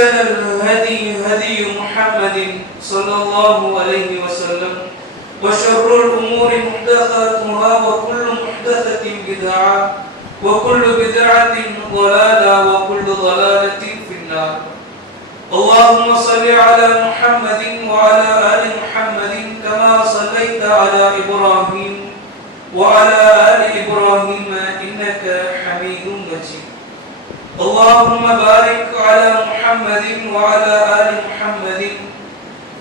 وأحسن الهدي هدي محمد صلى الله عليه وسلم وشر الأمور محدثاتها وكل محدثة بدعة وكل بدعة ضلالة وكل ضلالة في النار. اللهم صل على محمد وعلى آل محمد كما صليت على إبراهيم وعلى آل إبراهيم إنك حميد مجيد. اللهم بارك على محمد وعلى آل محمد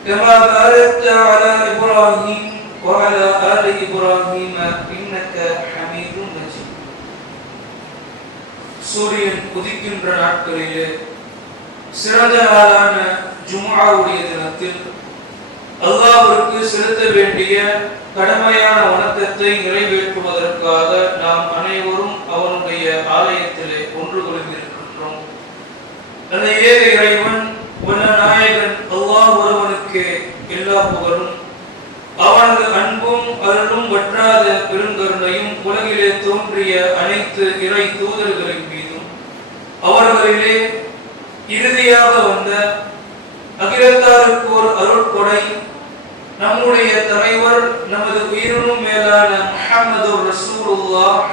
كما باركت على إبراهيم وعلى آل إبراهيم إنك حميد مجيد. சூரியன் உதிக்கின்ற நாட்களிலே சிறந்த நாளான ஜும்ஆவுடைய தினத்தில் அல்லாஹ்விற்கு செலுத்த வேண்டிய கடமையான வணக்கத்தை நிறைவேற்றுவதற்காக நாம் அனைவரும் அவனுடைய ஆலயத்திலே ஒன்று கொள்கின்றோம். அந்த ஏக இறைவன் வல்ல நாயகன் அல்லாஹ் ஒருவனுக்கு எல்லா புகழும், அவனது அன்பும் அருளும் வற்றாத பெருங்கருணையும் உலகிலே தோன்றிய அனைத்து இறை தூதர்களின் மீதும் அவர்களிலே இறுதியாக வந்த அகிலத்தாருக்கு ஒரு அருட்கொடை நம்முடைய தலைவர் நமது உயிரினும் மேலான முஹம்மது ரசூலுல்லாஹ்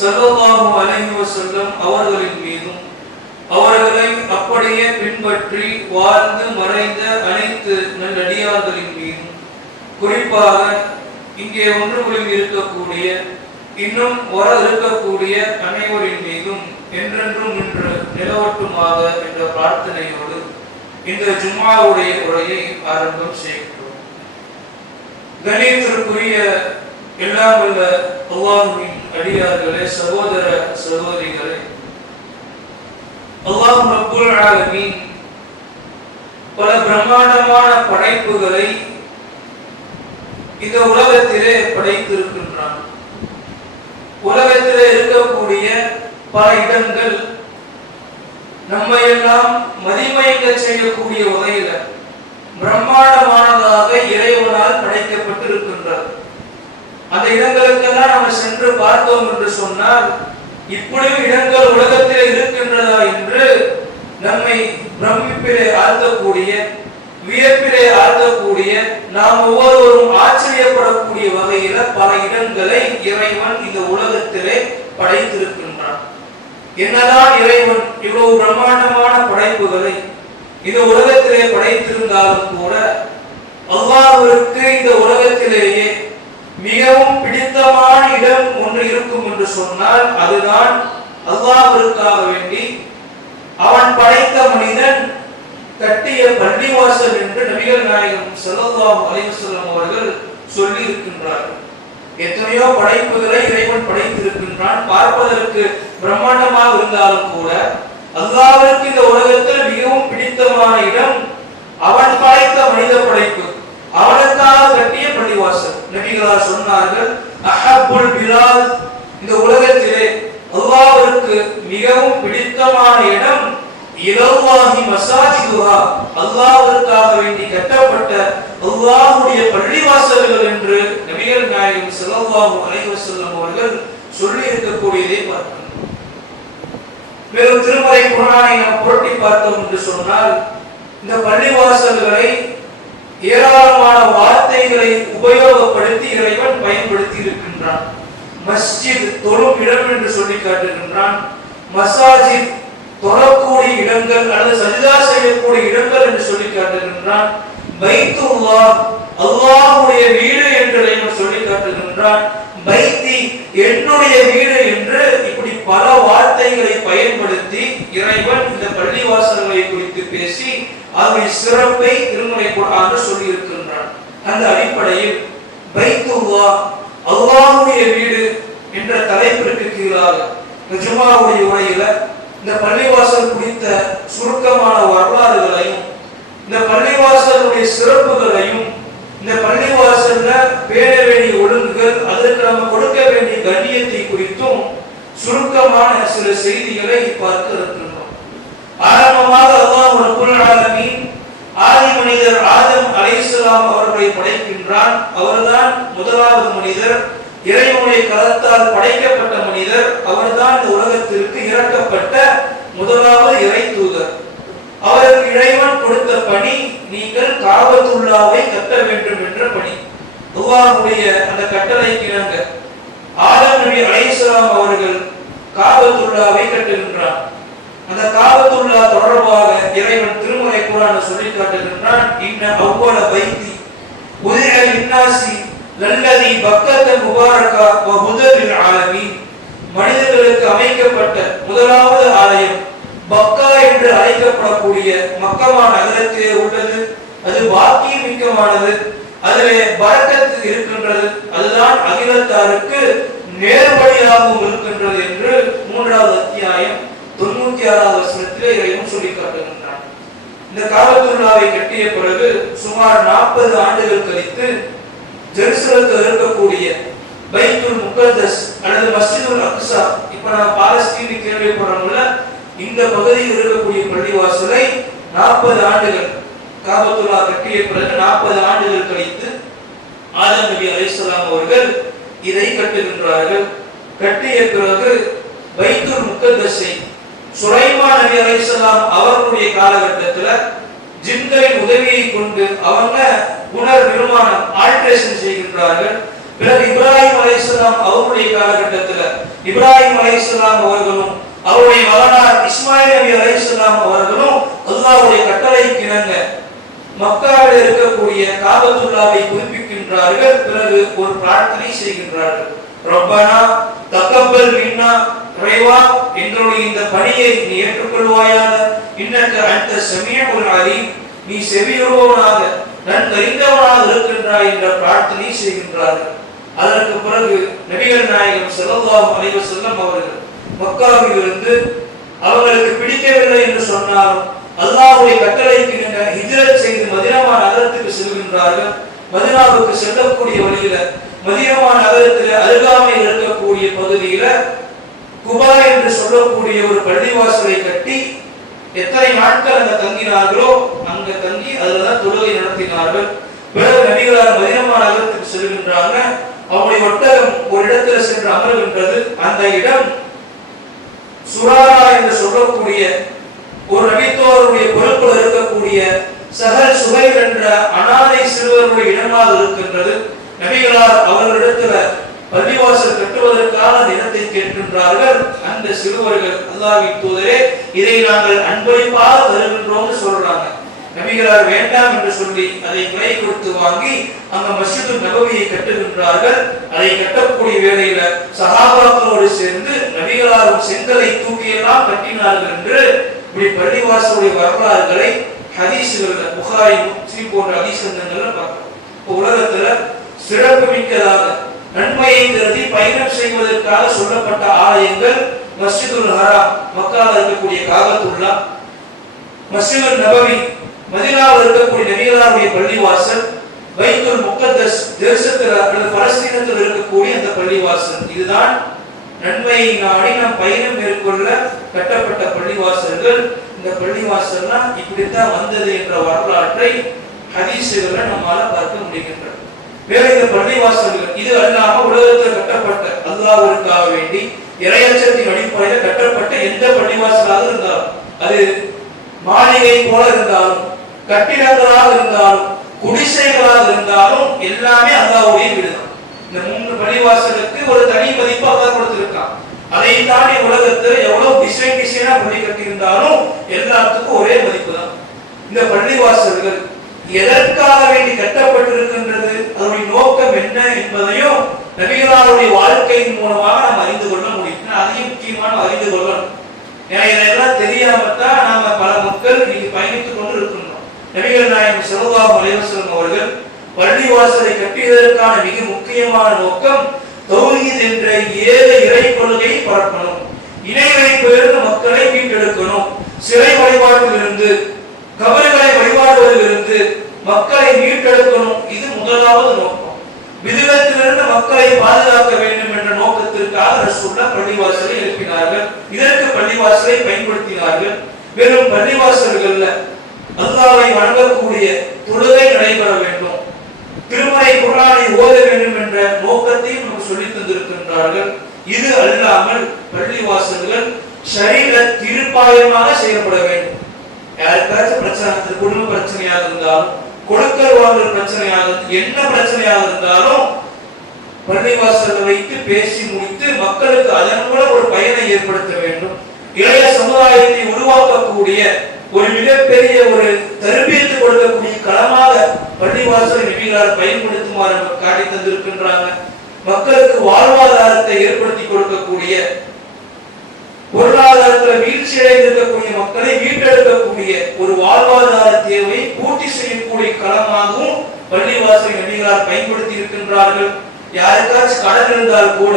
ஸல்லல்லாஹு அலைஹி வஸல்லம் அவர்களின் மீதும் அவர்களை அப்படியே பின்பற்றி வாழ்ந்து மறைந்த அனைத்து நல்லடியார்களின் மீதும் குறிப்பாக இங்கே ஒன்று குழுமி இருக்கக்கூடிய இன்னும் வர இருக்கக்கூடிய அனைவரின் மீதும் என்றென்றும் இன்று நிலவட்டுமாக என்ற பிரார்த்தனையோடு இந்த ஜும்ஆவுடைய உரையை ஆரம்பம் செய்கிறோம். கணியத்திற்குரிய எல்லாம் வல்ல அல்லாஹ்வின் அடியார்களே, சகோதர சகோதரிகளே, அல்லாஹ் ரப்புல் ஆலமீன் பல பிரம்மாண்டமான படைப்புகளை இந்த உலகத்திலே படைத்திருக்கின்றான். உலகத்திலே இருக்கக்கூடிய பல இடங்கள் நம்மை எல்லாம் மதிமயங்க செய்யக்கூடிய வகையில பிரம்மாண்டமானதாக இறைவனால் படைக்கப்பட்டிருக்கின்றது. அந்த இடங்களுக்கெல்லாம் நம்ம சென்று பார்த்தோம் என்று சொன்னால் இப்படியும் இடங்கள் உலகத்திலே இருக்கின்றதா என்று நம்மை பிரமிப்பிலே ஆழ்த்தக்கூடிய, வியப்பிலே ஆழ்த்தக்கூடிய, நாம் ஒவ்வொருவரும் ஆச்சரியப்படக்கூடிய வகையில பல இடங்களை இறைவன் இந்த உலகத்திலே படைத்திருக்கின்றான். என்னதான் இறைவன் இவ்வளவு பிரம்மாண்டமான படைப்புகளை இந்த உலகத்திலே படைத்திருந்தாலும் கூட அல்லாஹ்விற்கு இந்த உலகத்திலேயே மிகவும் பிடித்தமான இடம் ஒன்று இருக்கும் என்று சொன்னால் அதுதான் அல்லாஹ்விற்காக வேண்டி அவன் படைத்த மனிதன் கட்டிய பள்ளிவாசல் என்று நபிகள் நாயகம் ஸல்லல்லாஹு அலைஹி வஸல்லம் அவர்கள் சொல்லி இருக்கின்றார்கள். எத்தனையோ படைப்புகளை இறைவன் படைத்திருக்கின்றான். பார்ப்பதற்கு பிரம்மாண்டமாக இருந்தாலும் கூட அல்லாஹ்விற்கு இந்த உலகத்தில் மிகவும் பிடித்தமான இடம் அவன் படைத்த மனித படைப்பு, அவனுக்காக கட்டிய பள்ளிவாசல். நபிகளார் சொன்னார்கள், அஹப்புல் பிலாத், இந்த உலகத்திலே அல்லாஹ்விற்கு மிகவும் பிடித்தமான இடம் இலல்லாஹி மசாஜிதுஹா, அல்லாஹ்விற்காக வேண்டி கட்டப்பட்ட அல்லாஹ்வுடைய பள்ளிவாசல்கள் என்று நபிகள் நாயகம் ஸல்லல்லாஹு அலைஹி வஸல்லம் அவர்கள் சொல்லி இருக்கக்கூடியதை பார்க்கிறோம். மேலும் திருமறை குர்ஆனை நாம் புரட்டி பார்த்தோம் என்று சொன்னால் இந்த பள்ளிவாசல்களை ஏராளமான வார்த்தைகளை உபயோகப்படுத்தி இறைவன் பயன்படுத்தி இருக்கின்றான். மஸ்ஜித் தொழும் இடம் என்று சொல்லி காட்டுகின்றான். மசாஜித் தொழக்கூடிய இடங்கள் அல்லது சஜ்தா செய்யக்கூடிய இடங்கள் என்று சொல்லி காட்டுகின்றான். பைத்துல்லாஹ் அல்லாஹ்வுடைய வீடு என்று இறைவன் சொல்லி காட்டுகின்றான். பைத்தி என்னுடைய வீடு என்று இப்படி பல வார்த்தைகளை பயன்படுத்தி இறைவன் இந்த பள்ளிவாசல்களை குறித்து பேசி அதன் சிறப்பை திருமறை குர்ஆனில் சொல்லி இருக்கின்றான். அந்த அடிப்படையில் பைத்துல்லாஹ் அல்லாஹ்வுடைய வீடு என்ற தலைப்பிற்கு கீழாக ஜும்ஆவுடைய உரையில இந்த பள்ளிவாசல் குறித்த சுருக்கமான வரலாறுகளையும் இந்த பள்ளிவாசலுடைய சிறப்புகளையும் இந்த பள்ளிவாசல்ல பேண வேண்டிய ஒழுங்குகள் அதற்கு நம்ம கொடுக்க வேண்டிய கண்ணியத்தை குறித்தும் சுருக்கமான சில செய்திகளை பார்க்க இருக்கின்றோம். ஆரம்பமாக அல்லாஹ் ரப்புல் ஆலமீன் ஆதி மனிதர் ஆதம் அலைஹிஸ்ஸலாம் அவர்களை படைக்கின்றான். அவர்தான் முதலாவது மனிதர், இறைவனுடைய கரத்தால் படைக்கப்பட்ட மனிதர். அவர்தான் இந்த உலகத்திற்கு இறக்கப்பட்ட முதலாவது இறை தூதர். அவருக்கு இறைவன் கொடுத்த பணி நீங்கள் காபத்துல்லாவை கட்ட வேண்டும் என்ற பணி. அல்லாஹ்வுடைய அந்த கட்டளைக்கு இணங்க ஆதம் நபி அலைஹிஸ்ஸலாம் அவர்கள் காபத்துல்லாவை கட்டுகின்றார். அந்த காபத்துல்லா தொடர்பாக இறைவன் திருமறை குர்ஆனில் சொல்லி காட்டுகின்றான், இன்ன அவ்வல பைத்தி உதிஅ லின்னாசி லல்லதி பக்கத முபாரகா வ ஹுதல் லில் ஆலமீன். மனிதர்களுக்கு அமைக்கப்பட்ட முதலாவது ஆலயம் பக்கா என்று அழைக்கப்படக்கூடிய மக்கமா நகரத்திலே உள்ளது. அது பாக்கியம் மிக்கமானது, அதிலே பரக்கத்து இருக்கின்றது, அதுதான் அகிலத்தாருக்கு நேர்வழியாகவும் இருக்கின்றது என்று 3வது அத்தியாயம் 96வது வசனத்திலே இறைவன் சொல்லி காட்டுகின்றான். இந்த காபத்துல்லாவை கட்டிய பிறகு சுமார் 40 ஆண்டுகள் கழித்து ஜெருசலத்தில் இருக்கக்கூடிய பைத்துல் முகத்தஸ் அல்லது மஸ்ஜிதுல் அக்ஸா, இப்ப நான் பாலஸ்தீன் கேள்விப்படுறோம்ல, இந்த பகுதியில் இருக்கக்கூடிய பள்ளிவாசலை 40 ஆண்டுகள் காபத்துல்லா கட்டிய பிறகு 40 ஆண்டுகள் கழித்து ஆதம் நபி அலைஹிஸ்ஸலாம் அவர்கள் இதை கட்டுகின்றார்கள். கட்டிய பிறகு பைத்துல் முகத்தஸை சுலைமான் நபி அலைஹிஸ்ஸலாம் அவர்களுடைய காலகட்டத்தில் ஜின்களின் உதவியை கொண்டு அவங்க புனர் நிர்மாணம் ஆல்டரேஷன் செய்கின்றார்கள். பிறகு இப்ராஹிம் அலைஹிஸ்ஸலாம் அவருடைய காலகட்டத்தில் இப்ராஹிம் அலைஹிஸ்ஸலாம் அவர்களும் அவருடைய மகனார் இஸ்மாயில் நபி அலைஹிஸ்ஸலாம் அவர்களும் அல்லாஹ்வுடைய கட்டளைக்கு இணங்க மக்காவில் இருக்கக்கூடிய காபத்துல்லாவை புதுப்பிக்கின்றார்கள். பிறகு ஒரு பிரார்த்தனை செய்கின்றார்கள், ரப்பனா தகப்பல் மின்னா, இறைவா எங்களுடைய இந்த பணியை நீ ஏற்றுக்கொள்வாயாக, இன்னக அன்த ஸமீஉல் அலீம், நீ செவியுறுபவனாக நன்கறிந்தவனாக இருக்கின்றாய் என்ற பிரார்த்தனை செய்கின்றார்கள். அதற்கு பிறகு நபிகள் நாயகம் ஸல்லல்லாஹு அலைஹி வஸல்லம் அவர்கள் மக்காவிலிருந்து அவர்களுக்கு பிடிக்கவில்லை என்று சொன்னாலும் அல்லாஹ்வுடைய கட்டளைக்கு இணங்க ஹிஜ்ரத் செய்து மதீனா நகரத்துக்கு செல்கின்றார்கள். மதீனாவுக்கு செல்லக்கூடிய வழியில மதீனா நகரத்தில் அருகாமையில் இருக்கக்கூடிய பகுதியில குபா என்று சொல்லக்கூடிய ஒரு பள்ளிவாசலை கட்டி எத்தனை நாட்கள் அங்க தங்கினார்களோ அங்க தங்கி அதுலதான் தொழுகை நடத்தினார்கள். பிறகு நபிகளார் மதீனா நகரத்துக்கு செல்கின்றாங்க. அவருடைய ஒட்டகம் ஒரு இடத்துல சென்று அமர்கின்றது. அந்த இடம் சுராரா என்று சொல்லக்கூடிய ஒரு நபித்தோருடைய பொறுப்பில் இருக்கக்கூடிய சஹல் சுஹைல் என்ற அனாதை சிறுவருடைய இடமாக இருக்கின்றது. நபிகளார் அவர்களிடத்துல பள்ளிவாசல் கட்டுவதற்கான இடத்தை கேட்கின்றார்கள். அந்த சிறுவர்கள் அல்லாஹ்வின் தூதரே இதை நாங்கள் அன்பளிப்பாக தருகின்றோம் சொல்றாங்க. நபிகளார் வேண்டாம் என்று சொல்லி அதை விலை கொடுத்து வாங்கி அங்க மஸ்ஜிதுல் நபவியை கட்டுகின்றார்கள். அதை கட்டக்கூடிய வேளையில சஹாபாக்களோடு சேர்ந்து நபிகளாரும் செங்கலை தூக்கியெல்லாம் கட்டினார்கள் என்று இப்படி பள்ளிவாசலுடைய வரலாறுகளை ஹதீஸ்கள்ல புகாரி முஸ்லிம் போன்ற ஹதீஸ் கிரந்தங்கள்ல பார்க்கிறோம். உலகத்துல சிறப்பு மிக்கதாக நன்மையை கருதி பயணம் செய்வதற்காக சொல்லப்பட்ட ஆலயங்கள் மஸ்ஜிதுல் ஹராம் மக்காவில் இருக்கக்கூடிய காபத்துல்லா, மஸ்ஜிதுல் நபவி மதீனாவில் இருக்கக்கூடிய நபிகளாருடைய பள்ளிவாசல், பைத்துல் முகத்தஸ் ஜெருசலத்தில் அல்லது பலஸ்தீனத்தில் இருக்கக்கூடிய அந்த பள்ளிவாசல். இதுதான் நன்மையை நாடி நாம் பயணம் மேற்கொள்ள கட்டப்பட்ட பள்ளிவாசல்கள். இந்த பள்ளிவாசல்னா இப்படித்தான் வந்தது என்ற வரலாற்றை ஹதீஸ்களை நம்மால பார்க்க முடிகின்றது. வேற இந்த பள்ளிவாசல்கள் இது அல்லாம உலகத்தில் கட்டப்பட்ட அல்லாஹ்வுக்காக வேண்டி இறையச்சத்தின் அடிப்படையில் கட்டப்பட்ட எந்த பள்ளிவாசலாக இருந்தாலும், அது மாளிகை போல இருந்தாலும் கட்டிடங்களாக இருந்தாலும் குடிசைகளாக இருந்தாலும் எல்லாமே அல்லாஹ்வுடைய வீடுதான். இந்த 3 பள்ளிவாசலுக்கு ஒரு தனி மதிப்பு அல்லாஹ் கொடுத்திருக்கான். அதை தாண்டி உலகத்தில் எவ்வளவு டிசைனா பள்ளி கட்டியிருந்தாலும் எல்லாத்துக்கும் ஒரே மதிப்பு தான். இந்த பள்ளிவாசல்கள் எதற்காக வேண்டி கட்டப்பட்டிருக்கின்றது, அதனுடைய நோக்கம் என்ன என்பதையும் நபிகளாருடைய வாழ்க்கையின் மூலமாக நாம் அறிந்து கொள்ள முடியும். அதையும் முக்கியமான அறிந்து கொள்ளணும். ஏன்னா இதெல்லாம் தெரியாமத்தான் நாம பல மக்கள் இன்னைக்கு பயணித்துக் கொண்டு இருக்கின்றோம். நபிகள் நாயகம் ஸல்லல்லாஹு அலைஹி வஸல்லம் அவர்கள் பள்ளிவாசலை கட்டியதற்கான மிக முக்கியமான நோக்கம் தௌஹீத் என்ற ஏக இறை கொள்கையை பரப்பணும், இணை வைப்பிலிருந்து மக்களை மீட்டெடுக்கணும், சிலை வழிபாட்டிலிருந்து கபர்களை வழிபாடுவதிலிருந்து மக்களை மீட்டெடுக்கணும். இது முதலாவது நோக்கம். விதத்திலிருந்து மக்களை பாதுகாக்க வேண்டும் என்ற நோக்கத்திற்காக ரசூலுல்லாஹ் பள்ளிவாசலை எழுப்பினார்கள். இதற்கு பள்ளிவாசலை பயன்படுத்தினார்கள். வெறும் பள்ளிவாசல்கள்ல அல்லாஹ்வை வணங்கக்கூடிய தொழுகை நடைபெற வேண்டும், திருமறை குர்ஆனை ஓத வேண்டும் என்ற நோக்கத்தையும் நமக்கு சொல்லித் தந்திருக்கின்றார்கள். இது அல்லாமல் பள்ளிவாசல்கள் ஷரீஅத் தீர்ப்பாயமாக செய்யப்பட வேண்டும். யாருக்காச்சும் பிரச்சனை, குடும்ப பிரச்சனையாக இருந்தாலும், கொடுக்கல் வாங்கல் பிரச்சனையாக, என்ன பிரச்சனையாக இருந்தாலும் பள்ளிவாசலை வைத்து பேசி முடித்து மக்களுக்கு அதன் மூலம் ஒரு பயனை ஏற்படுத்த வேண்டும். இளைய சமுதாயத்தை உருவாக்கக்கூடிய ஒரு மிகப்பெரிய ஒரு தர்பியத்து கொடுக்கக்கூடிய களமாக பள்ளிவாசலை நபிகளார் பயன்படுத்துமாறு காட்டி தந்திருக்கின்றாங்க. மக்களுக்கு வாழ்வாதாரத்தை ஏற்படுத்தி கொடுக்கக்கூடிய, பொருளாதாரத்தில் வீழ்ச்சி அடைந்திருக்கக்கூடிய மக்களை மீட்டெடுக்கக்கூடிய ஒரு வாழ்வாதார தேவையை பூர்த்தி செய்யக்கூடிய களமாகவும் பள்ளிவாசலை நபிகளார் பயன்படுத்தி இருக்கின்றார்கள். யாருக்காச்சும் கடன் இருந்தால் கூட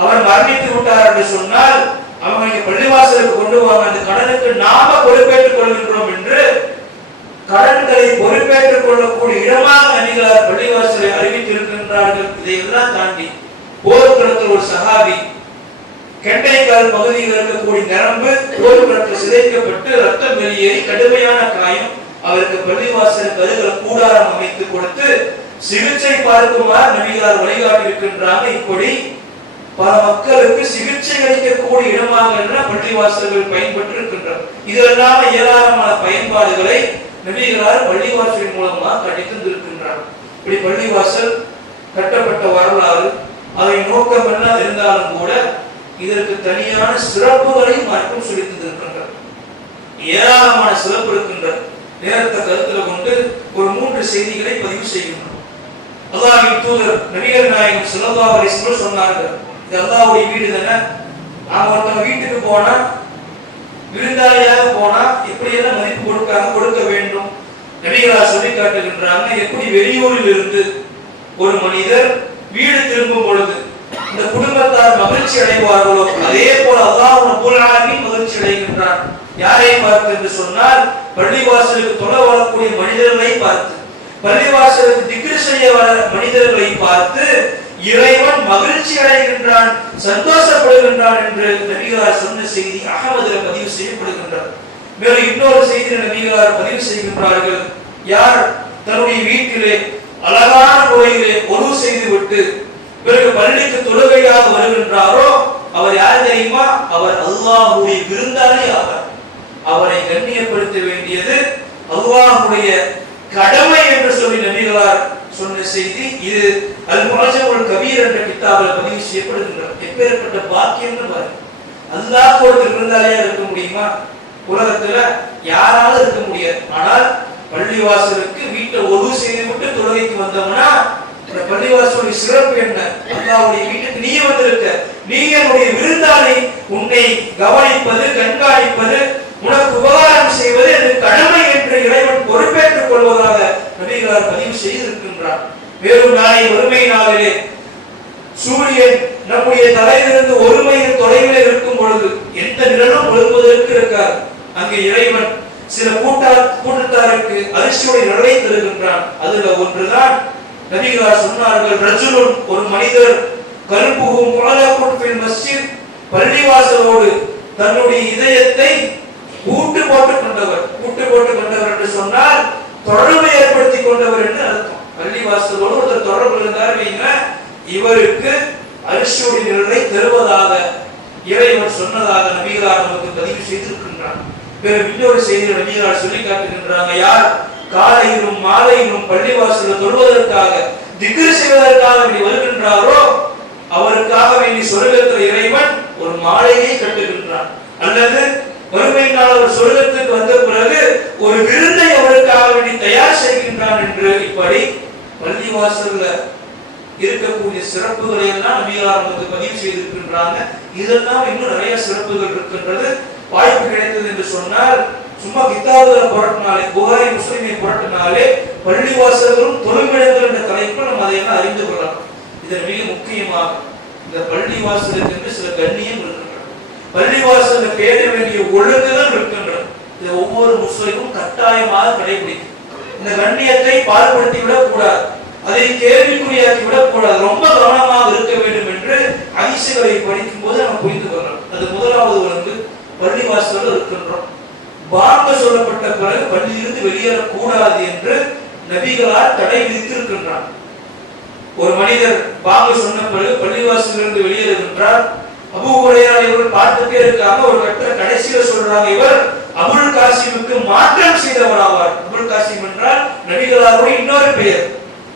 அவர் மரணித்து விட்டார் என்று சொன்னால் அவங்க பள்ளிவாசலுக்கு கொண்டு வாங்க, அந்த கடனுக்கு நாம பொறுப்பேற்றுக் கொள்கின்றோம் என்று கடன்களை பொறுப்பேற்றுக் கொள்ளக்கூடிய இடமாக நபிகளார் பள்ளிவாசலை அறிவித்திருக்கின்றார்கள். இதையெல்லாம் தாண்டி போர்க்களத்தில் ஒரு சஹாபி கெண்டைக்கால் பகுதியில் இருக்கக்கூடிய நரம்பு போர்க்களத்தில் சிதைக்கப்பட்டு ரத்தம் வெளியேறி கடுமையான காயம், அவருக்கு பள்ளிவாசலுக்கு அருகில் கூடாரம் அமைத்து கொடுத்து சிகிச்சை பார்க்குமாறு நபிகளார் வழிகாட்டி இருக்கின்றாங்க. இப்படி பல மக்களுக்கு சிகிச்சை அளிக்கக்கூடிய இடமாக பள்ளிவாசல்கள் பயன்பட்டு இருக்கின்றன. இதெல்லாம் ஏராளமான பயன்பாடுகளை நபிகளார் பள்ளிவாசலின் மூலமாக கட்டித்திருக்கின்றார். இப்படி பள்ளிவாசல் கட்டப்பட்ட வரலாறு, அதை நோக்கம் என்ன இருந்தாலும் கூட இதற்கு தனியான சிறப்புகளையும் மார்க்கம் சொல்லி தந்திருக்கின்றார். ஏராளமான சிறப்பு இருக்கின்றது. நேரத்தை கருத்தில் கொண்டு ஒரு 3 செய்திகளை பதிவு செய்கின்றோம். அல்லாஹ்வின் தூதர் நபிகள் நாயகம் ஸல்லல்லாஹு அலைஹி வஸல்லம் சொன்னார்கள், இது அல்லாஹ்வுடைய வீடு தானே. நாம ஒருத்தவங்க வீட்டுக்கு போனா, விருந்தாளியாக போனா எப்படி எல்லாம் மதிப்பு கொடுக்க வேண்டும். நபிகளார் சொல்லி காட்டுகின்றாங்க, எப்படி வெளியூரில் இருந்து ஒரு மனிதர் வீடு திரும்பும் பொழுது இந்த குடும்பத்தார் மகிழ்ச்சி அடைவார்களோ அதே போல அல்லாஹ் ரப்பல் ஆலமீன் மகிழ்ச்சி அடைகின்றார். யாரை பார்த்து என்று சொன்னால் பள்ளிவாசலுக்கு தொழ வரக்கூடிய மனிதர்களை பார்த்து, பள்ளிவாசலுக்கு திக்ர் செய்ய வர மனிதர்களை பார்த்து இறைவன் மகிழ்ச்சி அடைகின்றான், சந்தோஷப்படுகின்றான் என்று நபிகளார் சொன்ன செய்தி அஹ்மதில் பதிவு செய்யப்படுகின்றது. மேலும் இன்னொரு செய்தி நபிகளார் பதிவு செய்கின்றார்கள், யார் தன்னுடைய வீட்டிலே அழகான முறையிலே ஒது செய்து விட்டு பிறகு பள்ளிக்கு தொழுகையாக வருகின்றாரோ அவர் யார் தெரியுமா? அவர் அல்லாஹ்வுடைய விருந்தாளி ஆவார். அவரை கண்ணியப்படுத்த வேண்டியது அல்லாஹ்வுடைய கடமை என்று சொல்லி நபிகளார் சொன்ன செய்தி. இது அல் முஅஜமுல் கபீர் என்ற கிதாபில் பதிவு செய்யப்படுகின்றது. எப்பேற்பட்ட பாக்கியம்னு பாருங்க. அல்லாஹ் ஒருத்தர் விருந்தாளியா இருக்க முடியுமா? உலகத்துல யாராலும் இருக்க முடியாது. ஆனால் பள்ளிவாசலுக்கு வீட்டை ஒது செய்து விட்டு தொழுகைக்கு வந்தோம்னா இந்த பள்ளிவாசலுடைய சிறப்பு என்ன? அல்லாஹ்வுடைய வீட்டுக்கு நீ வந்திருக்க, நீ என்னுடைய விருந்தாளி, உன்னை கவனிப்பது, கண்காணிப்பது, உனக்கு உபகாரம் செய்வது எனக்கு கடமை என்று இறைவன் பொறுப்பேற்றுக் கொள்வதாக நபிகளார் பதிவு செய்திருக்கின்றார். வேறு நாளை வறுமை நாளிலே சூரியன் நம்முடைய தலையிலிருந்து ஒரு மைல் தொலைவில் இருக்கும் பொழுது எந்த நிழலும் ஒழுங்குவதற்கு இருக்கார். அங்கே இறைவன் சில கூட்டத்தாருக்கு அரிசியுடைய நிழலை தருகின்றான். அதுல ஒன்றுதான் நபிகளார் சொன்னார்கள், ரஜுலுன் ஒரு மனிதர் கல்புஹும் முஅல்லகுன் ஃபில் மஸ்ஜித், பள்ளிவாசலோடு தன்னுடைய இதயத்தை பூட்டு போட்டுக் கொண்டவர் என்று சொன்னால் தொடர்பை ஏற்படுத்தி கொண்டவர் என்று அர்த்தம். பள்ளிவாசலோடு ஒருத்தர் தொடர்பு இருந்தார் வைங்க, இவருக்கு அரிசியுடைய நிழலை தருவதாக இறைவன் சொன்னதாக நபிகளார் நமக்கு பதிவு செய்திருக்கின்றார். வேறு இன்னொரு செய்தி நபிகளார் சொல்லி காட்டுகின்றாங்க, யார் காலையிலும் மாலையிலும் பள்ளிவாசலில் தொழுவதற்காக திக்ர் செய்வதற்காக வேண்டி வருகின்றாரோ அவருக்காக வேண்டி சொர்க்கத்தில் இறைவன் ஒரு மாலையை கட்டுகின்றான். அல்லது வறுமை நாள் அவர் சொர்க்கத்துக்கு வந்த பிறகு ஒரு விருந்தை அவருக்காக வேண்டி தயார் செய்கின்றான் என்று இப்படி பள்ளிவாசல்ல இருக்கக்கூடிய சிறப்புகளை எல்லாம் நபிகளார் நமக்கு பதிவு செய்திருக்கின்றாங்க. இதெல்லாம் இன்னும் நிறைய சிறப்புகள் இருக்கின்றது. வாய்ப்பு கிடைத்தது என்று சொன்னால் சும்மா கிதாபுல புரட்டினாலே, புகாரி முஸ்லிமை புரட்டினாலே பள்ளிவாசல்களும் தொழுமிடங்கள் என்ற தலைப்பில் நம்ம அதையெல்லாம் அறிந்து கொள்ளலாம். இதன் மிக முக்கியமாக இந்த பள்ளிவாசலுக்கு என்று சில கண்ணியம் இருக்கின்றன. பள்ளிவாசல பேர வேண்டிய ஒழுங்குகள் இருக்கின்றன. இதை ஒவ்வொரு முஸ்லிமும் கட்டாயமாக கடைபிடிக்கும். இந்த கண்ணியத்தை பால்படுத்தி விடக் கூடாது, அதை கேள்விக்குறியாக்கி விடக் கூடாது. ரொம்ப கவனமாக இருக்க வேண்டும் என்று ஹதீஸ்களை படிக்கும் போது நம்ம புரிந்து கொள்ளலாம். அது முதலாவது ஒழுங்கு. பள்ளிவாசல் இருக்கின்றோம், பாங்க சொல்லப்பட்ட பிறகு பள்ளியிலிருந்து வெளியேறக்கூடாது என்று நபிகளார் தடை விதித்திருக்கின்றார். ஒரு மனிதர் பாங்க சொன்ன பிறகு பள்ளிவாசலிருந்து வெளியேறுகின்றார். அபூ ஹுரைரா இவர்கள் பார்த்துட்டே இருக்காங்க. ஒரு கட்டத்துல கடைசியில சொல்றாங்க, இவர் அபுல் காசிமுக்கு மாற்றம் செய்தவர் ஆவார். அபுல் காசிம் என்றால் நபிகளாருடைய இன்னொரு பெயர்.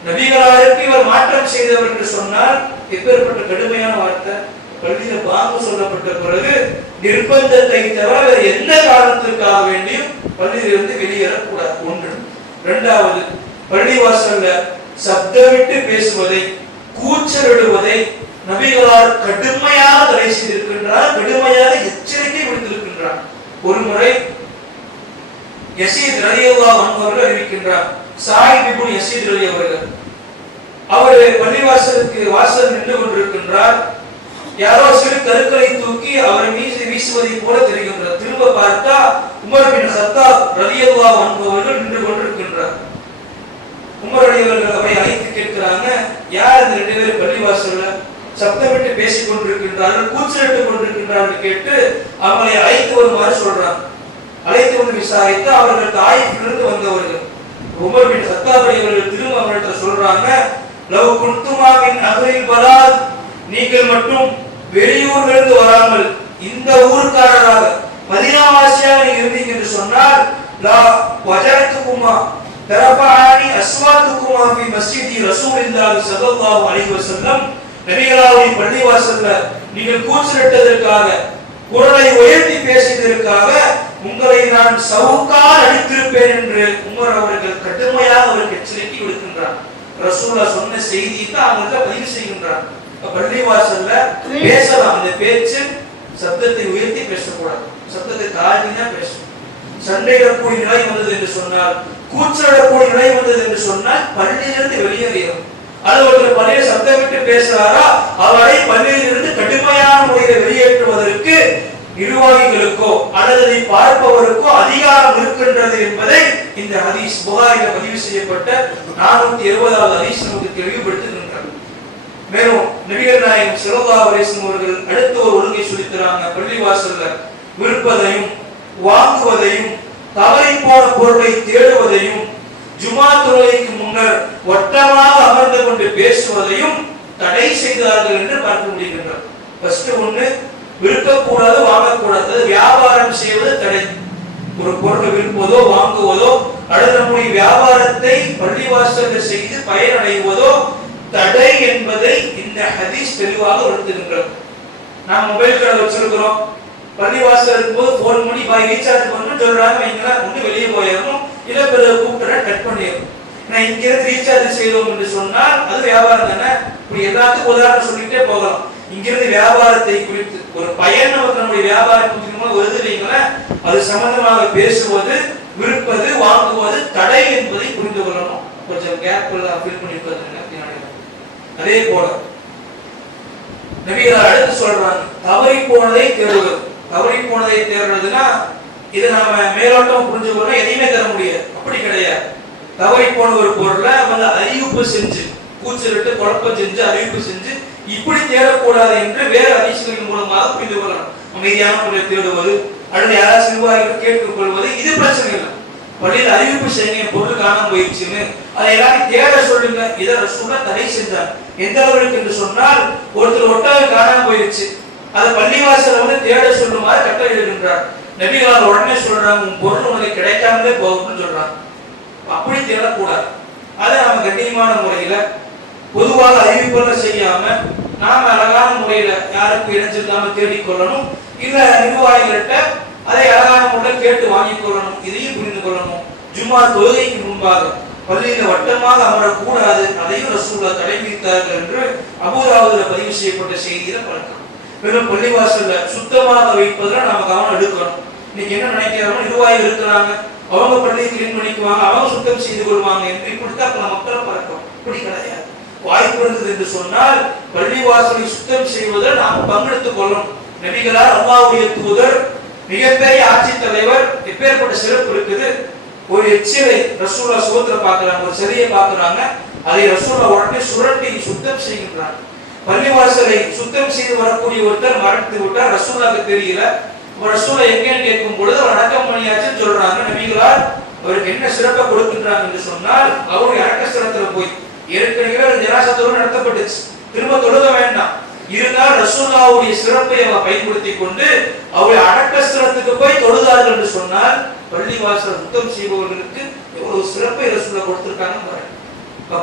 நபிகளாருக்கு இவர் மாற்றம் செய்தவர் என்று சொன்னால் எப்பேற்பட்ட கடுமையான வார்த்தை. பள்ளியில பாங்கு சொல்லப்பட்ட பிறகு நிர்பந்தத்தை தவிர வேறு எந்த காரணத்திற்காக வேண்டியும் பள்ளியிலிருந்து வெளியேறக்கூடாது. ஒன்று. இரண்டாவது, பள்ளிவாசல்ல சப்தமிட்டு பேசுவதை, கூச்சலிடுவதை நபிகளார் கடுமையாக தடை செய்திருக்கின்றார், கடுமையாக எச்சரிக்கை விடுத்திருக்கின்றார். ஒரு முறை யஸீத் ரலியல்லாஹு அன்ஹு அவர்கள் அறிவிக்கின்றார், சாயிப் இப்னு யஸீத் ரலி அவர்கள் அவர் பள்ளிவாசலுக்கு வாசல் நின்று கொண்டிருக்கின்றார். யாரோ சிறு கற்களை தூக்கி அவரை மீது வீசுவதை போல தெரிகின்றார். திரும்ப பார்த்தா உமர் பின் கத்தாப் ரலியல்லாஹு அன்ஹு அவர்கள் நின்று கொண்டிருக்கின்றார். உமர் அவர்கள் அவரை அழைத்து கேட்கிறாங்க, யார் இந்த ரெண்டு பேரும் பள்ளிவாசல்ல சப்தமிட்டு பேசிக் கொண்டிருக்கின்றார்கள், கூச்சலிட்டுக் கொண்டிருக்கின்றார்கள் கேட்டு அவங்களை அழைத்து வருமாறு சொல்றாங்க. அழைத்து வந்து விசாரித்து அவர்கள் தாயிலிருந்து வந்தவர்கள். உமர் பின் கத்தாப் அவர்கள் திரும்ப அவர்கிட்ட சொல்றாங்க, லவ் குன்துமா மின் அஹ்லில் பலாத், நீங்கள் மட்டும் வெளியூரிலிருந்து வராமல் இந்த ஊர்க்காரராக மதீனாவாசியாக இருந்தீங்க என்று சொன்னால் லா வஜரத்துகுமா தரஃபானி அஸ்வாத்துகுமா ஃபி மஸ்ஜிதி ரசூலில்லாஹி ஸல்லல்லாஹு அலைஹி வஸல்லம், நபிகளாருடைய பள்ளிவாசல்ல நீங்கள் கூச்சலிட்டதற்காக, குரலை உயர்த்தி பேசியதற்காக உங்களை நான் சவுக்கால் அடித்திருப்பேன் என்று உமர் அவர்கள் கடுமையாக அவருக்கு எச்சரிக்கை விடுக்கின்றார். ரசூலுல்லாஹ் சொன்ன செய்தியை தான் அவங்களுக்கு பதிவு செய்கின்றார். பள்ளிவாசல்ல பேசலாம், அந்த பேச்சு சப்தத்தை உயர்த்தி பேசக்கூடாது, சப்தத்தை தாழ்த்தினா பேசணும். சண்டையிடக்கூடிய நிலை வந்தது என்று சொன்னால், கூச்சலிடக்கூடிய நிலை வந்தது என்று சொன்னால் பள்ளியிலிருந்து வெளியேறும். அது ஒருத்தர் பள்ளியில் சப்தமிட்டு பேசுறாரா, அவரை பள்ளியிலிருந்து கடுமையான முறையில் வெளியேற்றுவதற்கு நிர்வாகிகளுக்கோ அல்லது அதை பார்ப்பவருக்கோ அதிகாரம் இருக்கின்றது என்பதை இந்த ஹதீஸ் புகாரில் பதிவு செய்யப்பட்ட 470வது ஹதீஸ் நமக்கு தெளிவுபடுத்துகின்றது. மேலும் நபிகள் நாயகம் ஸல்லல்லாஹு அலைஹி வஸல்லம் அவர்கள் அடுத்த ஒரு ஒழுங்கை சொல்லித்தராங்க. பள்ளிவாசல்ல விற்பதையும் வாங்குவதையும் தவறி போன பொருளை தேடுவதையும் ஜுமா தொழுகைக்கு முன்னர் வட்டமாக அமர்ந்து கொண்டு பேசுவதையும் தடை செய்தார்கள் என்று பார்க்க முடிகின்றது. ஃபர்ஸ்ட் ஒன்று, விற்கக்கூடாது, வாங்கக்கூடாது, வியாபாரம் செய்வது தடை. ஒரு பொருளை விற்பதோ வாங்குவதோ அல்லது நம்முடைய வியாபாரத்தை பள்ளிவாசல்ல செய்து பயனடைவதோ தடை என்பதை இந்த ஹதீஸ் தெளிவாக உணர்த்துகின்றது. நாம் மொபைல் கடை வச்சிருக்கிறோம், பள்ளிவாசல் இருக்கும்போது போன் பண்ணி பாய் ரீசார்ஜ் பண்ணணும்னு சொல்றாங்க வைங்களா, ஒன்று வெளியே போயிடணும், இல்லை பிறகு கூப்பிட்டு கட் பண்ணிடணும். நான் இங்க இருந்து ரீசார்ஜ் செய்தோம் என்று சொன்னால் அது வியாபாரம் தானே. இப்படி எல்லாத்துக்கும் உதாரணம் சொல்லிட்டே போகலாம். இங்கிருந்து வியாபாரத்தை குறித்து ஒரு பயன் நமக்கு நம்முடைய வியாபாரம் வருது இல்லைங்களா, அது சம்பந்தமாக பேசுவது, விற்பது, வாங்குவது தடை என்பதை புரிந்து கொள்ளணும். கொஞ்சம் கேப் ஃபில் பண்ணிருக்கிறது. அதே போல நபிகள் அடுத்து சொல்றாங்க, தவறி போனதை தேடுவது. தவறி போனதை தேடுறதுன்னா இது நாம மேலோட்டம் புரிஞ்சுக்கணும், எதையுமே தர முடியாது, அப்படி கிடையாது. தவறி போன ஒரு பொருளை வந்து அறிவிப்பு செஞ்சு, கூச்சலிட்டு குழப்பம் செஞ்சு அறிவிப்பு செஞ்சு இப்படி தேடக்கூடாது என்று வேறு ஹதீஸ்களின் மூலமாக புரிந்து கொள்ளணும். அமைதியான முறையில் தேடுவது அல்லது யாராவது நிர்வாகிகள் கேட்டுக்கொள்வது இது பிரச்சனை இல்லை. பள்ளியில் அறிவிப்பு செய்யுங்க, பொருள் காணாம போயிடுச்சுன்னு அதை எல்லாரும் தேட சொல்லுங்க. இதை ரசூலுல்லாஹ் தடை செஞ்சாங்க. எந்த அளவுக்கு என்று சொன்னால், ஒருத்தர் ஒட்டக காணாம போயிடுச்சு, அதை பள்ளிவாசல வந்து தேட சொல்லுமாறு கட்டளையிடுகின்றார். நபிகள் உடனே சொல்றாங்க, உன் பொருள் உனக்கு கிடைக்காமலே போகும்னு சொல்றாங்க. அப்படி தேடக்கூடாது. அதை நம்ம கண்ணியமான முறையில பொதுவாக அறிவிப்பெல்லாம் செய்யாம நாம அழகான முறையில யாருக்கும் இணைஞ்சிருக்காம தேடிக்கொள்ளணும். இல்ல நிர்வாகிகள்கிட்ட அதை அழகான முறையில் கேட்டு வாங்கிக் கொள்ளணும். இதையும் புரிந்து கொள்ளணும். ஜும்மா தொழுகைக்கு முன்பாக பள்ளியில வட்டமாக அமரக்கூடாது, அதையும் ரசூலுல்லாஹ் தடை விதித்தார்கள் என்று அபூதாவுதுல பதிவு செய்யப்பட்ட செய்தியில பார்க்கலாம். மேலும் பள்ளிவாசல்ல சுத்தமாக வைப்பதில் நாம கவனம் எடுக்கணும். இன்னைக்கு என்ன நினைக்கிறோம், நிர்வாகிகள் இருக்கிறாங்க, அவங்க பள்ளியை கிளீன் பண்ணிக்குவாங்க, அவங்க சுத்தம் செய்து கொள்வாங்க என்று இப்படித்தான் பல மக்களை பார்க்கிறோம். இப்படி கிடையாது. வாய்ப்பு இருந்தது என்று சொன்னால் பள்ளிவாசலை சுத்தம் செய்வதில் நாம் பங்கெடுத்துக் கொள்ளணும். நபிகளார், அல்லாஹ்வுடைய தூதர், மிகப்பெரிய ஆட்சி தலைவர், எப்பேற்பட்ட சிறப்பு இருக்குது. ஒரு எச்சிலை ரசூலுல்லாஹ் சுவத்துல பார்க்கறாங்க, ஒரு சிலையை பார்க்கறாங்க, அதை ரசூலுல்லாஹ் உடனே சுரண்டி சுத்தம் செய்கின்றார். பள்ளிவாசலை சுத்தம் செய்து வரக்கூடிய ஒருத்தர் மறைத்து விட்டார், ரசூலுல்லாஹ்க்கு தெரியல. ரசூலுல்லாஹ் எங்கன்னு கேட்கும் பொழுது அவர் அடக்கம் பண்ணியாச்சுன்னு சொல்றாங்க. நபிகளார் அவருக்கு என்ன சிறப்பை கொடுக்கின்றாங்க என்று சொன்னால், அவருடைய அடக்க ஸ்தலத்துல போய் ஏற்கனவே ஜனாஸா தொழுகை நடத்தப்பட்டுச்சு, திரும்ப தொழுக வேண்டாம், இருந்தால் ரசூலுல்லாஹ்வுடைய சிறப்பை அவர் பயன்படுத்தி கொண்டு அவருடைய அடக்கஸ்தலத்துக்கு போய் தொழுதார்கள் என்று சொன்னால் பள்ளிவாசல் சுத்தம் செய்பவர்களுக்கு எவ்வளவு சிறப்பை ரசூலுல்லாஹ் கொடுத்திருக்காங்க பாருங்க.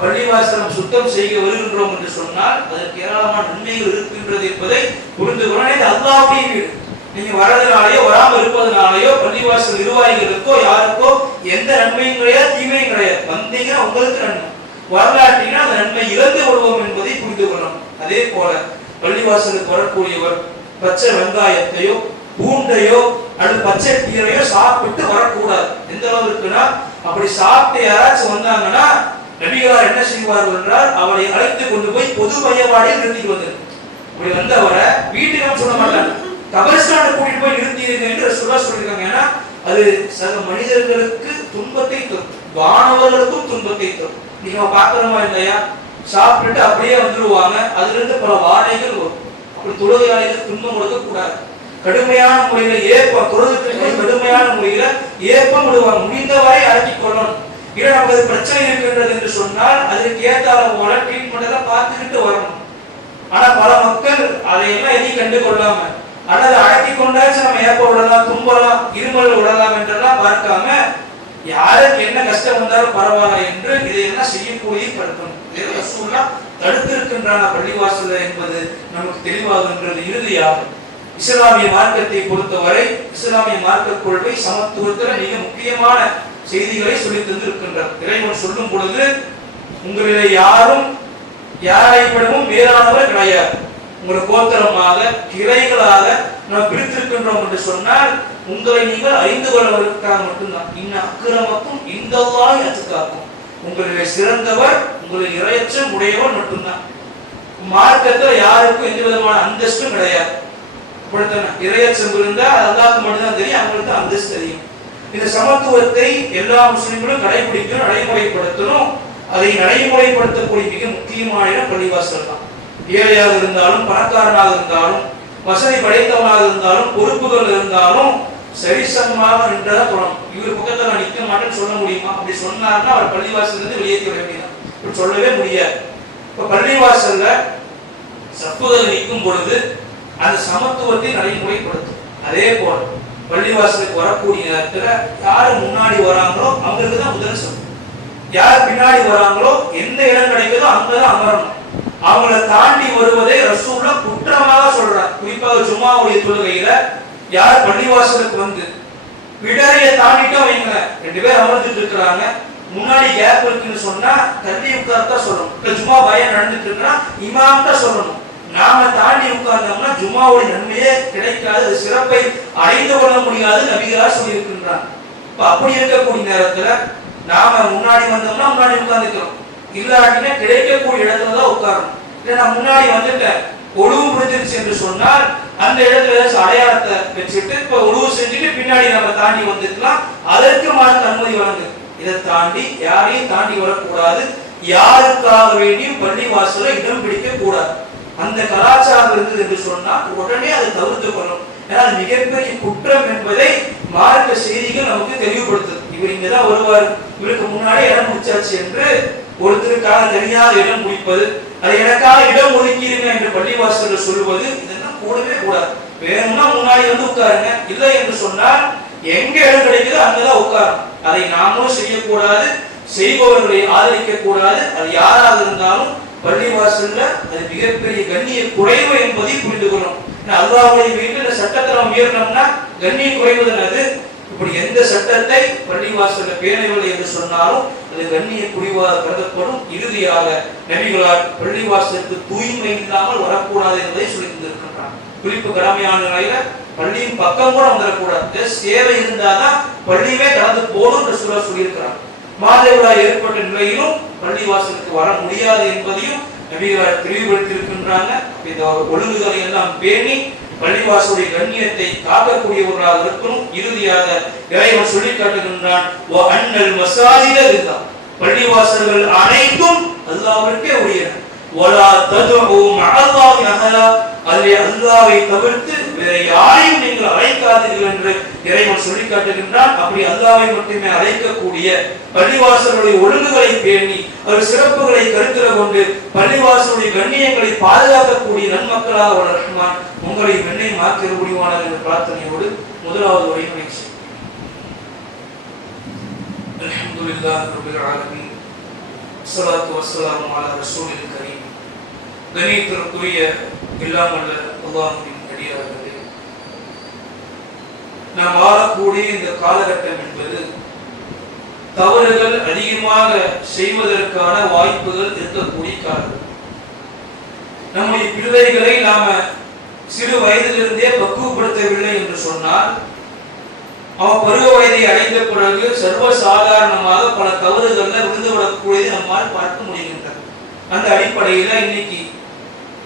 பள்ளிவாசலம் சுத்தம் செய்ய வருகின்றோம் என்று சொன்னால் அதற்கு ஏராளமான நன்மைகள் இருக்கின்றது என்பதை புரிந்து கொள்ள அல்லாஹ்வுடைய வீடு. நீங்க வரதுனாலயோ வராம இருப்பதனாலயோ பள்ளிவாசல் நிர்வாகிகளுக்கோ யாருக்கோ எந்த நன்மையும் கிடையாது, தீமையும் கிடையாது. வந்தீங்கன்னா உங்களுக்கு நன்மை, வரலாற்றினா அந்த நன்மை இழந்து விடுவோம் என்பதை புரிந்து கொள்ளணும். அதே போல பள்ளிவாசலுக்கு வரக்கூடியவர் பச்சை வெங்காயத்தையோ பூண்டையோ அல்லது பச்சை கீரையோ சாப்பிட்டு வரக்கூடாது. எந்த அளவுக்குன்னா அப்படி சாப்பிட்டு யாராச்சும் வந்தாங்கன்னா நபிகளார் என்ன செய்வார்கள் என்றால் அவரை அழைத்து கொண்டு போய் பொது மையவாடியில் நிறுத்திட்டு வந்தார். அப்படி வந்தவரை வீட்டுக்கு சொல்ல மாட்டாங்க, கபரிஸ்தானை கூட்டிட்டு போய் நிறுத்திடுங்க என்று சொல்லியிருக்காங்க. ஏன்னா அது சக மனிதர்களுக்கு துன்பத்தை தரும், வானவர்களுக்கும் துன்பத்தை தரும். நீங்க பாக்குறோமா இல்லையா, சாப்பிட்டுட்டு அப்படியே வந்துடுவாங்க, அதுல இருந்து பல வாடைகள் வரும். அப்படி தொழுகையாளிகள் துன்பம் கொடுக்க கூடாது. கடுமையான முறையில ஏப்பம் தொழுதுக்கு கடுமையான முறையில ஏப்பம் விடுவாங்க, முடிந்தவரை அடக்கிக் கொள்ளணும். இல்லை நமக்கு பிரச்சனை இருக்கின்றது என்று சொன்னால் அதற்கு ஏற்றால போல ட்ரீட்மெண்ட் எல்லாம் பார்த்துக்கிட்டு வரணும். ஆனா பல மக்கள் அதையெல்லாம் எதையும் கண்டு கொள்ளாம அல்லது அடக்கி கொண்டாச்சு நம்ம ஏப்ப விடலாம், தும்பலாம், இருமல் விடலாம் என்றெல்லாம் பார்க்காம யாருக்கு என்ன கஷ்டம் வந்தாலும் பரவாயில்ல என்று இதையெல்லாம் செய்யக்கூடிய படுத்தணும். ரசூலுல்லாஹ் தடுத்திருக்கின்றான பள்ளிவாசல் என்பது நமக்கு தெளிவாகின்றது. இறுதியாக இஸ்லாமிய மார்க்கத்தை பொறுத்தவரை இஸ்லாமிய மார்க்க கொள்கை சமத்துவத்தில் மிக முக்கியமான செய்திகளை சொல்லி தந்திருக்கின்றார். இறைவன் சொல்லும் பொழுது உங்களிலே யாரும் யாரை விடவும் மேலானவர் கிடையாது, உங்களை கோத்திரமாக கிளைகளாக நாம் பிரித்திருக்கின்றோம் என்று சொன்னால் உங்களை நீங்கள் அறிந்து கொள்வதற்காக மட்டும்தான். அக்கிரமக்கும் இந்தல்லாஹ் அத்காக்கும், உங்களிலே சிறந்தவர் உங்களை இறையச்சம் உடையவர் மட்டும்தான். மார்க்கத்தில் யாருக்கும் எந்த விதமான அந்தஸ்தும் கிடையாது. இறையச்சம் இருந்தா அல்லாஹ்வுக்கு மட்டும்தான் தெரியும், அவங்களுக்கு தான் அந்தஸ்து தெரியும். இந்த சமத்துவத்தை எல்லா முஸ்லிம்களும் கடைபிடிக்கணும், நடைமுறைப்படுத்தணும். அதை நடைமுறைப்படுத்தக்கூடிய மிக முக்கியமான இடம் பள்ளிவாசல் தான். ஏழையாக இருந்தாலும் பணக்காரனாக இருந்தாலும் வசதி படைத்தவனாக இருந்தாலும் பொறுப்புகள் இருந்தாலும் சரிசமமாக நின்றதான் சொல்லணும். இவர் பக்கத்தில் நான் நிற்க மாட்டேன்னு சொல்ல முடியுமா? அப்படி சொன்னார்னா அவர் பள்ளிவாசல் இருந்து வெளியேற்ற வேண்டியதான். இப்படி சொல்லவே முடியாது. இப்ப பள்ளிவாசல்ல சப்புகள் நிற்கும் பொழுது அந்த சமத்துவத்தை நடைமுறைப்படுத்தும். அதே போல பள்ளிவாசலுக்கு வரக்கூடிய நேரத்துல யாரு முன்னாடி வராங்களோ அவங்களுக்கு தான் முதல் சமம், யார் பின்னாடி வராங்களோ எந்த இடம் கிடைக்குதோ அங்கதான் அமரணும். அவங்களை தாண்டி வருவதை ரசூலுல்லாஹ் குற்றமாக சொல்றாங்க. குறிப்பாக ஜும்மாவுடைய தொழுகையில யார் பள்ளிவாசலுக்கு வந்து விடரையை தாண்டிட்டோம் வைங்க, 2 பேர் அமர்ந்துட்டு இருக்கிறாங்க, முன்னாடி கேப் இருக்குன்னு சொன்னா தள்ளி உட்கார்ந்தா சொல்லணும். இல்ல ஜும்மா பயம் நடந்துட்டு இருக்குன்னா இமாம் தான் சொல்லணும். நாம தாண்டி உட்கார்ந்தோம்னா ஜும்மாவுடைய நன்மையே கிடைக்காது, சிறப்பை அடைந்து கொள்ள முடியாது நபிகளார் சொல்லி இருக்கின்றாங்க. இப்ப அப்படி இருக்கக்கூடிய நேரத்துல நாம முன்னாடி வந்தோம்னா முன்னாடி உட்கார்ந்துக்கிறோம், இல்லாட்டினா கிடைக்கக்கூடிய இடத்துல தான் உட்காரணும். இல்ல நான் முன்னாடி வந்துட்டேன் ஒழுவு முடிஞ்சிருச்சு என்று சொன்னால் அந்த இடத்துல அடையாளத்தை வச்சுட்டு இப்ப ஒழுவு செஞ்சுட்டு பின்னாடி நம்ம தாண்டி வந்துக்கலாம், அதற்கு மார்க்க அனுமதி வழங்கு. இதை தாண்டி யாரையும் தாண்டி வரக்கூடாது, யாருக்காக வேண்டியும் பள்ளிவாசலை இடம் பிடிக்க கூடாது. அந்த கலாச்சாரம் இருந்தது என்று சொன்னால் உடனே அதை தவிர்த்து கொள்ளும். ஏன்னா அது மிகப்பெரிய குற்றம் என்பதை மார்க்க செய்திகள் நமக்கு தெளிவுபடுத்துது. இவர் இங்கதான் வருவார், இவருக்கு முன்னாடி இடம் முடிச்சாச்சு என்று ஒருத்தருக்காக தெரியாத இடம் முடிப்பது, அது எனக்காக இடம் ஒதுக்கிடுங்க என்று பள்ளிவாசல் சொல்லுவது, இதெல்லாம் கூடவே கூடாது. வேணும்னா முன்னாடி வந்து உட்காருங்க, இல்லை என்று சொன்னால் எங்க இடம் கிடைக்குதோ அங்கதான் உட்காரும். அதை நாமளும் செய்யக்கூடாது, செய்பவர்களை ஆதரிக்க கூடாது. அது யாராக இருந்தாலும் பள்ளிவாசல்ல அது மிகப்பெரிய கண்ணிய குறைவு என்பதை புரிந்து கொள்ளும். அல்லாஹ்வுடைய வீட்டில் சட்டத்தை நாம் மீறினோம்னா கண்ணிய குறைவதன் அது. இப்படி எந்த சட்டத்தை பள்ளிவாசல்ல பேணவில்லை என்று சொன்னாலும் அது கண்ணிய குறைவாக கருதப்படும். இறுதியாக நபிகளார் பள்ளிவாசலுக்கு தூய்மை இல்லாமல் வரக்கூடாது என்பதை சொல்லி தந்திருக்கின்றார். குறிப்பு கடமையான நிலையில பள்ளியின் பக்கம் கூட வந்துடக்கூடாது, சேவை இருந்தாதான் பள்ளியுமே கடந்து போகணும் என்று சொல்லியிருக்கிறார். மாதவிடாய் ஏற்பட்ட நிலையிலும் பள்ளிவாசலுக்கு வர முடியாது என்பதையும் நபிகளார் தெளிவுபடுத்தியிருக்கின்றாங்க. இந்த ஒழுங்குகளை எல்லாம் பேணி பள்ளிவாசலுடைய கண்ணியத்தை காக்கக்கூடியவர்களாக இருக்கணும். இறுதியாக இறைவன் சொல்லி காட்டுகின்றான், பள்ளிவாசல்கள் அனைத்தும் அல்லாஹ்விற்கே உரியன. அதிலே அல்லாஹ்வை தவிர்த்து வேற யாரையும் நீங்கள் அழைக்காதீர்கள் என்று இறைவன் சொல்லி காட்டுகின்றான். அப்படி அல்லாஹ்வை மட்டுமே அழைக்கக்கூடிய பள்ளிவாசலுடைய ஒழுங்குகளை பேணி அவர் சிறப்புகளை கருத்தில் கொண்டு பள்ளிவாசலுடைய கண்ணியங்களை பாதுகாக்கக்கூடிய நன்மக்களாக வள ரஹ்மான் உங்களை மென்னை மாற்ற முடிவானது என்ற பிரார்த்தனையோடு முதலாவது வழிமுறை அல்ஹம்துலில்லாஹி ரப்பில் ஆலமீன் ஸலாத்து வஸ்ஸலாமு அலா ரசூலில் கரீம். கண்ணியத்திற்குரிய எல்லாம் வல்ல அல்லாஹ்வின் அடியார்களே, நாம் வாழக்கூடிய இந்த காலகட்டம் என்பது தவறுகள் அதிகமாக செய்வதற்கான வாய்ப்புகள் இருக்கக்கூடிய காலம். நம்முடைய பிள்ளைகளை நாம சிறு வயதிலிருந்தே பக்குவப்படுத்தவில்லை என்று சொன்னால் அவன் பருவ வயதை அடைந்த பிறகு சர்வசாதாரணமாக பல தவறுகள்ல விழுந்துவிடக்கூடியதை நம்மால் பார்க்க முடிகின்றது. அந்த அடிப்படையில இன்னைக்கு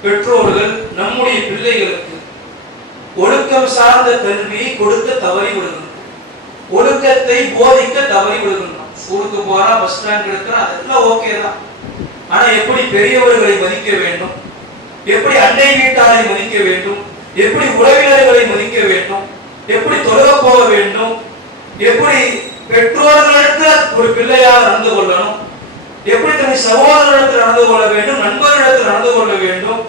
பெற்றோர்கள் நம்முடைய பிள்ளைகளுக்கு ஒழுக்கம் சார்ந்த கல்வியை கொடுக்க தவறி விடுகின்றோம். ஒழுக்கத்தை போதிக்க தவறி விடுகின்றோம். ஸ்கூலுக்கு போறா, பஸ் ஸ்டாண்ட் எடுக்கிறா, அதெல்லாம் ஓகே தான். ஆனா எப்படி பெரியவர்களை மதிக்க வேண்டும், எப்படி அண்டை வீட்டாரை மதிக்க வேண்டும், எப்படி உறவினர்களை மதிக்க வேண்டும், எப்படி தொழுக போக வேண்டும், எப்படி பெற்றோர்களுக்கு ஒரு பிள்ளையாக நடந்து கொள்ளணும், எப்படி தன் சகோதரத்தில் நடந்து கொள்ள வேண்டும், நண்பர்களிடத்தில் நடந்து கொள்ள வேண்டும்,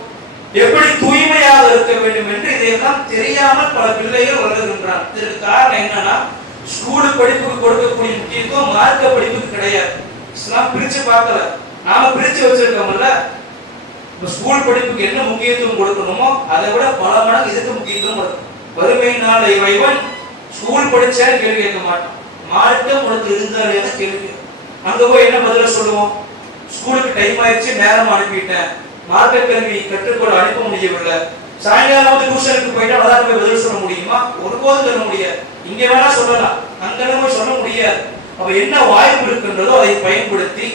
எப்படி தூய்மையாக இருக்க வேண்டும் என்று இதையெல்லாம் தெரியாமல் பல பிள்ளைகள் வளர்கின்றார். இதற்கு காரணம் என்னன்னா, ஸ்கூல் படிப்புக்கு கொடுக்கக்கூடிய முக்கியத்துவம் மார்க்க படிப்புக்கு கிடையாது. இஸ்லாம் பிரிச்சு பார்க்கல, நாம பிரிச்சு வச்சிருக்கோம்ல. ஸ்கூல் படிப்புக்கு என்ன முக்கியத்துவம் கொடுக்கணுமோ அதை விட பல மடங்கு இதுக்கு முக்கியத்துவம் கொடுக்கணும். வறுமையினால இறைவன் ஸ்கூல் படிச்சாலும் கேள்வி கேட்க மாட்டான், மார்க்கம் உனக்கு இருந்தாலே தான் கேள்வி. அங்க போய் என்ன பதில சொல்லுவோம்? ஸ்கூலுக்கு டைம் ஆயிடுச்சு, நேரம் அனுப்பிட்டேன், மார்க்க கல்வி கற்றுக்கொள்ள அனுப்ப முடியவில்லை, சாயங்காலம் வந்து டியூஷனுக்கு போயிட்டா அதான் போய் பதில் சொல்ல முடியுமா? ஒருபோதும் சொல்ல முடியாது. இங்க வேணா சொல்லலாம், அங்க போய் சொல்ல முடியாது. அப்ப என்ன வாய்ப்பு இருக்கின்றதோ அதை பயன்படுத்தி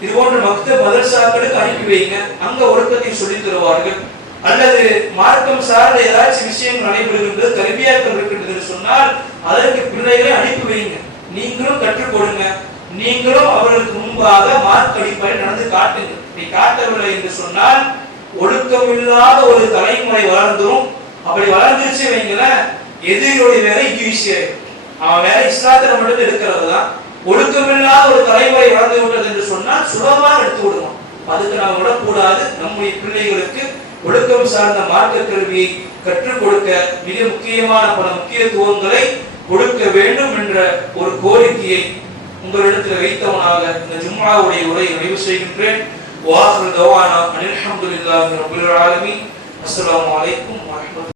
இது போன்ற மக்தப் மதரசாக்களுக்கு அனுப்பி வைங்க, அங்க ஒழுக்கத்தை சொல்லி தருவார்கள். அல்லது மார்க்கம் சார்ந்த ஏதாச்சும் விஷயங்கள் நடைபெறுகின்றது, கல்வியாக்கள் இருக்கின்றது சொன்னால் அதற்கு பிள்ளைகளை அனுப்பி வைங்க, நீங்களும் கற்றுக் கொடுங்க, நீங்களும் அவர்களுக்கு முன்பாக மார்க் அடிப்படையில் நடந்து காட்டுங்க. இப்படி காட்டவில்லை என்று சொன்னால் ஒழுக்கம் இல்லாத ஒரு தலைமுறை வளர்ந்துரும். அப்படி வளர்ந்துருச்சு வைங்களேன், எதிரிகளுடைய வேலை ஈஸியாயிடும். அவன் வேலை இஸ்லாத்தில மட்டும் எடுக்கிறது தான். ஒழுக்கமில்லாத ஒரு தலைமுறை வளர்ந்து விட்டது என்று சொன்னால் சுலபமாக எடுத்து விடுவோம். அதுக்கு நாம் விடக்கூடாது. நம்முடைய பிள்ளைகளுக்கு ஒழுக்கம் சார்ந்த மார்க்க கல்வியை கற்றுக் கொடுக்க மிக முக்கியமான பல முக்கியத்துவங்களை கொடுக்க வேண்டும் என்ற ஒரு கோரிக்கையை உங்களிடத்தில் வைத்தவனாக இந்த ஜும்ஆவுடைய உரையை நிறைவு செய்கின்றேன். வாஹிரு தவானா அல்ஹம்துலில்லாஹி ரப்பில் ஆலமீன். அஸ்ஸலாமு அலைக்கும் வரஹ்மத்துல்லாஹி